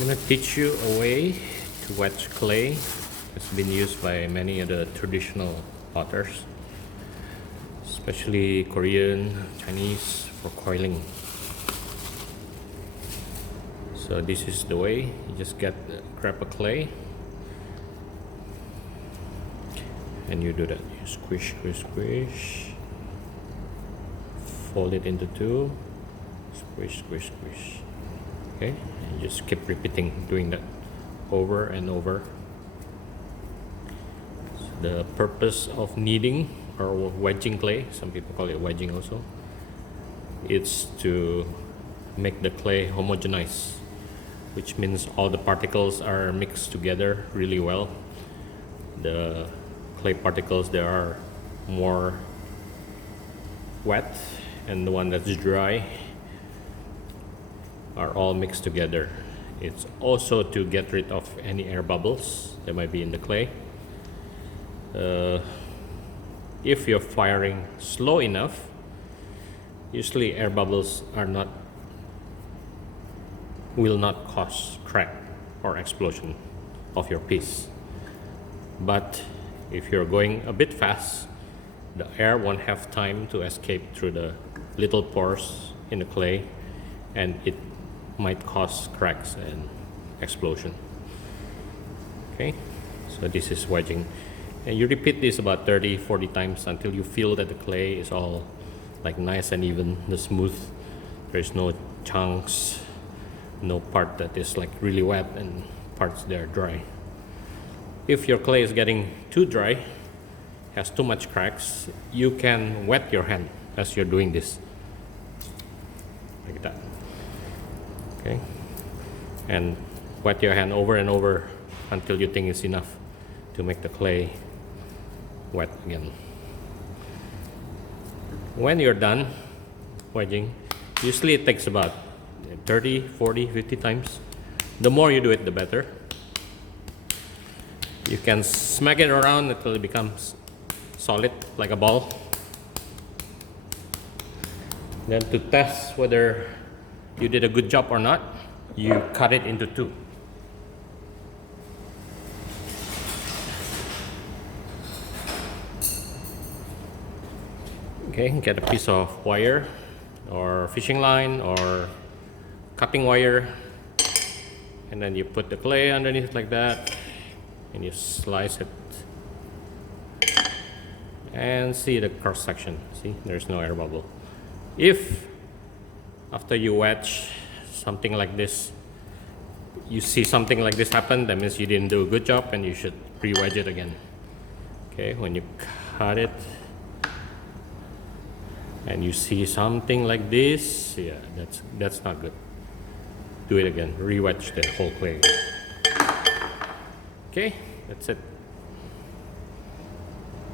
I'm going to teach you a way to wedge clay. It's been used by many of the traditional potters, especially Korean, Chinese, for coiling. So this is the way. You just grab a clay and you do that. You squish, squish, squish, fold it into two, squish, squish, squish. Okay, and just keep repeating, doing that over and over. So the purpose of kneading or wedging clay, some people call it wedging also, it's to make the clay homogenized, which means all the particles are mixed together really well. The clay particles, they are more wet, and the one that's dry are all mixed together. It's also to get rid of any air bubbles that might be in the clay. If you're firing slow enough, usually air bubbles will not cause crack or explosion of your piece. But if you're going a bit fast, the air won't have time to escape through the little pores in the clay, and it might cause cracks and explosion. Okay, so this is wedging, and you repeat this about 30-40 times until you feel that the clay is all like nice and even, the smooth. There's no chunks, no part that is like really wet and parts that are dry. If your clay is getting too dry, has too much cracks, you can wet your hand as you're doing this, like that. Okay, and wet your hand over and over until you think it's enough to make the clay wet again. When you're done wedging, usually it takes about 30, 40, 50 times. The more you do it, the better. You can smack it around until it becomes solid like a ball. Then to test whether you did a good job or not, you cut it into two. Okay, get a piece of wire or fishing line or cutting wire, and then you put the clay underneath like that, and you slice it and see the cross section. See, there's no air bubble. If after you wedge something like this, you see something like this happen, that means you didn't do a good job and you should re-wedge it again. Okay, when you cut it and you see something like this, yeah, that's not good. Do it again, re-wedge the whole clay. Okay, that's it.